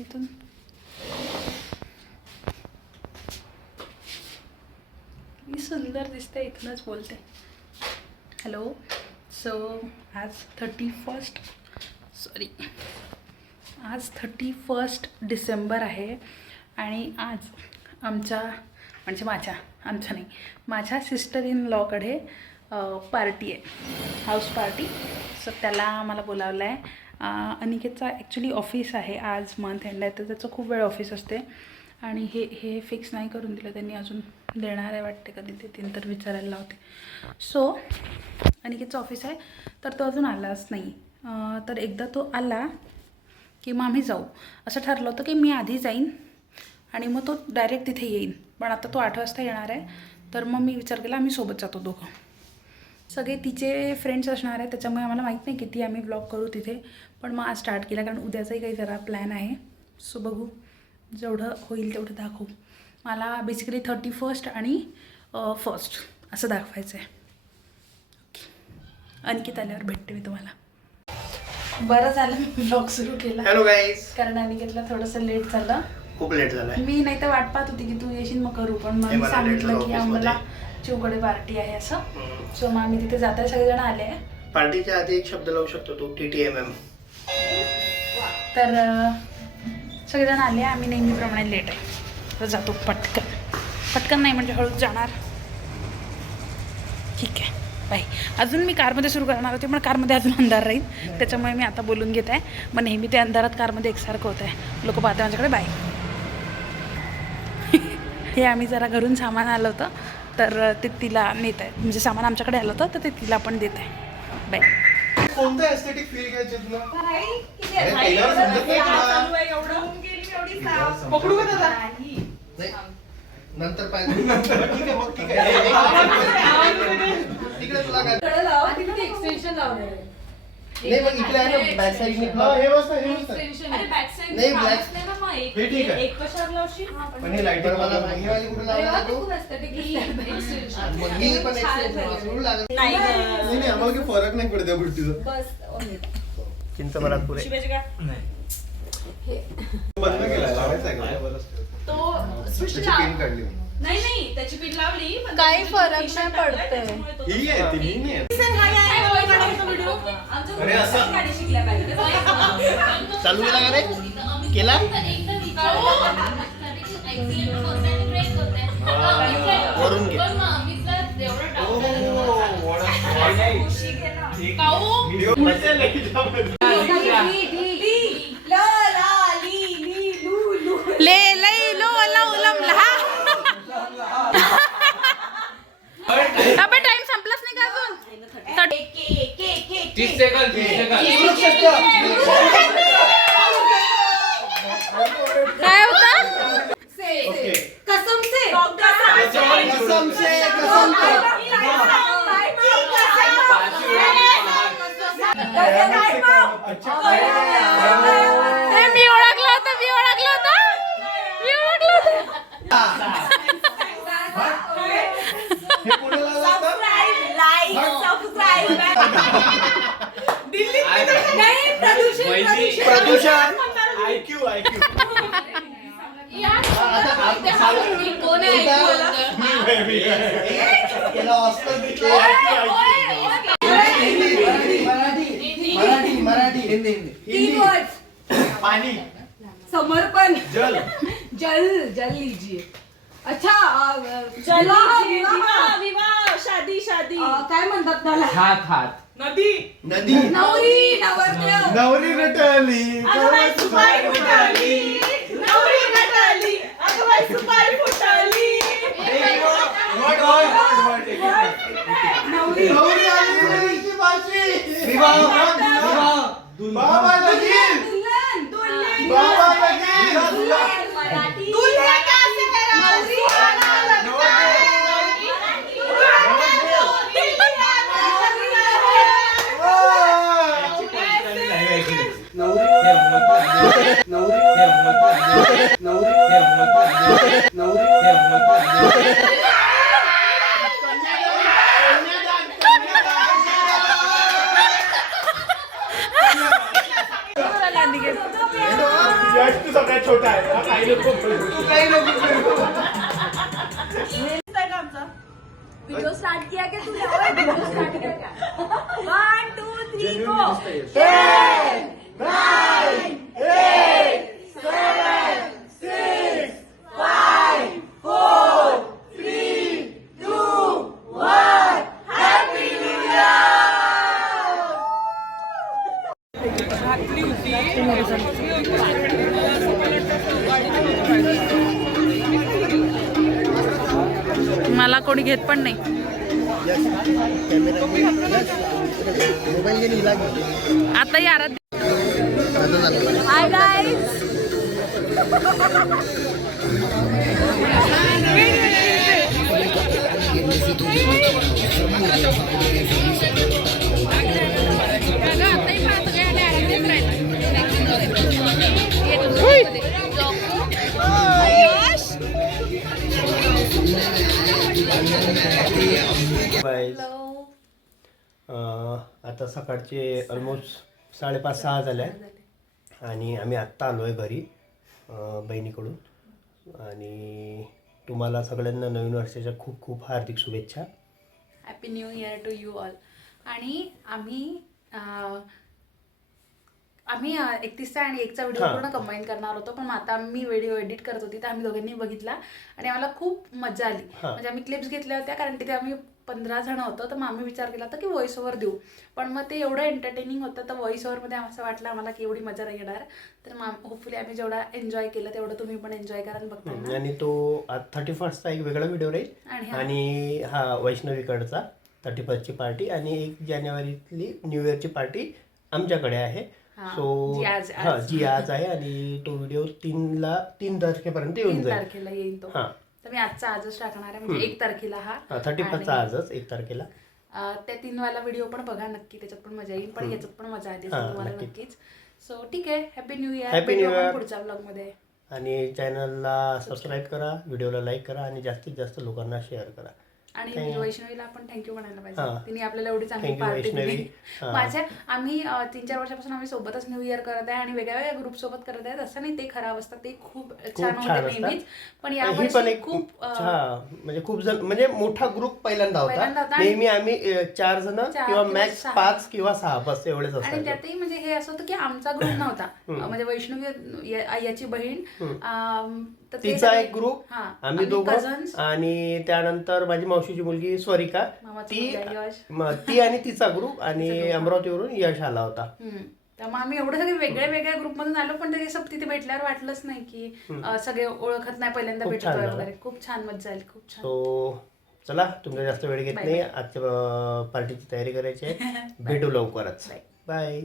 इथून. मी सुंदर दिसते, इथूनच बोलते. हॅलो. सो आज 31 डिसेंबर आहे आणि आज माझ्या सिस्टर इन लॉकडे पार्टी आहे, हाऊस पार्टी. सो त्याला मला बोलावलं आहे. अनिकेतचा ॲक्च्युली ऑफिस आहे, आज मंथ एंड आहे तर त्याचं खूप वेळ ऑफिस असते आणि हे फिक्स नाही करून दिलं त्यांनी, अजून देणार आहे वाटते, कधी देतील तर विचारायला लावते. सो अनिकेतचं ऑफिस आहे तर तो अजून आलाच नाही. तर एकदा तो आला की मग आम्ही जाऊ असं ठरलं होतं की मी आधी जाईन आणि मग तो डायरेक्ट तिथे येईन. पण आता तो 8 वाजता येणार आहे तर मग मी विचार केला आम्ही सोबत जातो दोघं. सगळे तिचे फ्रेंड्स असणार आहे त्याच्यामुळे आम्हाला माहीत नाही किती आम्ही ब्लॉग करू तिथे. पण मग आज स्टार्ट केला कारण उद्याचाही काही जरा प्लॅन आहे. सो बघू, जेवढं होईल तेवढं दाखवू. मला बेसिकली 31 आणि 1 असं दाखवायचं आहे. ओके, अनिकेत आल्यावर भेटते मी तुम्हाला. बरं झालं मी ब्लॉग सुरू केला. Hello guys. कारण अनिकेतला थोडंसं लेट झालं, खूप लेट झालाय. मी नाही तर वाट पाहत होती की तू येशील मग करू, पण मग मी सांगितलं की आम्हाला चिवकडे पार्टी आहे असं. सो मग आम्ही तिथे जाता सगळेजण आले आहे. पार्टीच्या आधी एक शब्द लावू शकतो तू, TTMM. तर सगळेजण आले, आम्ही नेहमीप्रमाणे लेट आहे तर जातो पटकन नाही म्हणजे हळूच जाणार. ठीक आहे, बाय. अजून मी कारमध्ये सुरू करणार होते पण कारमध्ये अजून अंधार राहील त्याच्यामुळे मी आता बोलून घेत आहे. मग नेहमी ते अंधारात कारमध्ये एकसारखं होत आहे, लोक पाहते माझ्याकडे. बाय. हे आम्ही जरा घरून सामान आलं होतं तर ते तिला नेत आहे, म्हणजे सामान आमच्याकडे आलं होतं तर ते तिला पण देत आहे. बाय. कोणतं एस्थेटिक फील घ्यायचे तुला? पकडू का दादा? नंतर पाहिजे. ठीक आहे मग, ठीक आहे. तिकडे तुला काय एक्सटेन्शन लावणार आहे. नाही मग इकडे आहे ना बॅक साइड नी. हां हे मस्त, हे मस्त. अरे बॅक साइड नाही, black. हे ठीक आहे. एक कशावर लावशील? पण हे लाइटिंग मला मागे वाली कुठे लावणार तू? मग मी पण एक्सटेन्शन वापरून लागत नाही नाही. नाही आम्हाला काही फरक नाही पडत त्या गोष्टीचा. बस चिंच मला पुरे. बंद केला लावायचा आहे का? तो स्विच त्याची लाव. पिन काढली मी. नाही त्याची पिन लावली पण काही त्याची फरक t-shirt नाही टाकलाय, पडतंय. त्याच्यामुळे तो ही आहे ती, मी नाही आहे. सर हा आहे होय काढायचा व्हिडिओ. आमच्या अरे असं. गाडी शिकल्या पाहिजे. चालू केला का रे? केला? वरून घे. ले लई लो लम लहा. अबे टाइम संपलाच नाही का अजून? 30 सेकंद. काय होतं? ओके. कसम से कसम से कसम से. हे मी ओळखलं होतं. हे पुढे लावलं असतं? प्रदूषण. कोण आहे त्याला ऑस्कर भेटले. मराठी हिंदी. पाणी. समर्पण. जल. जल लीजिए. अच्छा विवाह शादी काय म्हणतात त्याला? हात. नदी. नवरी नवरदेव. नवरी नटली. अगं बाई सुपारी फुटाली. नवरी नटली. अगं बाई सुपारी फुटाली. नवरी नवरी आली नवरीची बाशी. बाबा लगीन. बाबा लगीन. दुल्हे का सेहरा. नवरी आना लगता है. यश तू सगळ्यात छोटा आहे हा, काही नको बोलू. तू काही नको करू. आहे का आमचा व्हिडिओ स्टार्ट किया क्या तूने और व्हिडिओ स्टार्ट किया क्या 1 2 3 गो 10, 9, 8, 7, 6, 5, 4, 3, 2, 1. Happy New Year! मला कोणी घेत पण नाही. यश कॅमेरा मोबाईल घेऊन हिला घे. आता यार आता झालं. हाय गाइस आता सकाळचे ऑलमोस्ट 5:30-6 झाले आहेत आणि आम्ही आत्ता आलो आहे घरी बहिणीकडून. आणि तुम्हाला सगळ्यांना नवीन वर्षाच्या खूप खूप हार्दिक शुभेच्छा. Happy new year to you all. आणि आम्ही 31चा आणि 1चा व्हिडिओ हां. पूर्ण कंबाईन करणार होतो, पण आता मी व्हिडिओ एडिट करत होती तर आम्ही दोघांनी बघितला आणि आम्हाला खूप मजा आली. हां. म्हणजे आम्ही क्लिप्स घेतल्या होत्या कारण तिथे आम्ही 15 जण होतो, तर मग आम्ही विचार केला होता की व्हॉइस ओव्हर देऊ, पण मग ते एवढं एंटरटेनिंग होतं तर व्हॉइस ओव्हरमध्ये असं वाटलं आम्हाला की एवढी मजा नाही येणार. तर मग होपफुली आम्ही जेवढा एन्जॉय केलं तेवढं तुम्ही पण एन्जॉय करा बघताना. आणि तो 31sta एक वेगळा व्हिडिओ राहील आणि आणि हा वैष्णवीकडचा 31ची पार्टी आणि 1 जानेवारीतली न्यू इयरची पार्टी आमच्याकडे आहे. हां, सो जी आज- हा जी आज आहे आणि तो व्हिडिओ 3 तारखेपर्यंत येऊन 3 जाईल. तारखेला येईल तो. हां. तर मी आजचा आजच टाकणार आहे, म्हणजे 1 तारखेला हा 31चा आणि, आजच 1 तारखेला. त्या 3 वाला व्हिडिओ पण बघा नक्की, त्याच्यात पण मजा येईल, पण याच्यात पण मजा येते हां, तुम्हाला नक्की. नक्कीच. सो ठीक आहे, happy new year. Happy New Year. पुढच्या ब्लॉग मध्ये. आणि चॅनलला सबस्क्राईब करा, व्हिडिओला लाईक करा आणि जास्तीत जास्त लोकांना शेअर करा. आणि Thank you. वैष्णवीला आपण थँक्यू म्हणायला पाहिजे, हां. तिने आपल्याला एवढी चांगली Thank you, पार्टी वैष्णवी. दिली. हां. आम्ही 3-4 वर्षापासून आम्ही सोबतच न्यू इयर करत आहे आणि वेगळ्या वेगळ्या ग्रुप सोबत करत आहेत. असं नाही ते खराब असतात, ते खूप छान होते छान नेहमीच, पण ही पण यावर्षी एक खूप म्हणजे खूप जण म्हणजे मोठा ग्रुप पहिल्यांदा पहिल्यांदा होता. होता. नेहमी आम्ही 4 जण 4 किंवा किंवा मॅक्स 6. 5 किंवा 6 बस एवढेच आणि असतात. त्यातही म्हणजे हे असं होतं की आमचा ग्रुप नव्हता. म्हणजे वैष्णवी याची बहीण, तर ते तिचा सगळे- एक ग्रुप, हां, आम्ही दोघं cousins, आणि त्यानंतर माझी मावशीची मुलगी स्वरिका, मामाचा ती मुलगा यश. ती आणि तिचा ग्रुप आणि अमरावतीवरून यश आला होता. त्यामुळे आम्ही एवढे सगळे वेगळ्या वेगळ्या ग्रुपमधून आलो, पण तरी सब तिथे भेटल्यावर वाटलंच नाही की सगळे ओळखत नाही, पहिल्यांदा खूप छान भेटतोय झालं. वगैरे. खूप छान मजा आली, खूप छान. सो चला, तुमचा जास्त वेळ घेत Bye नाही, आजच्या पार्टीची तयारी करायची आहे. भेटू लवकरच. Bye. बाय.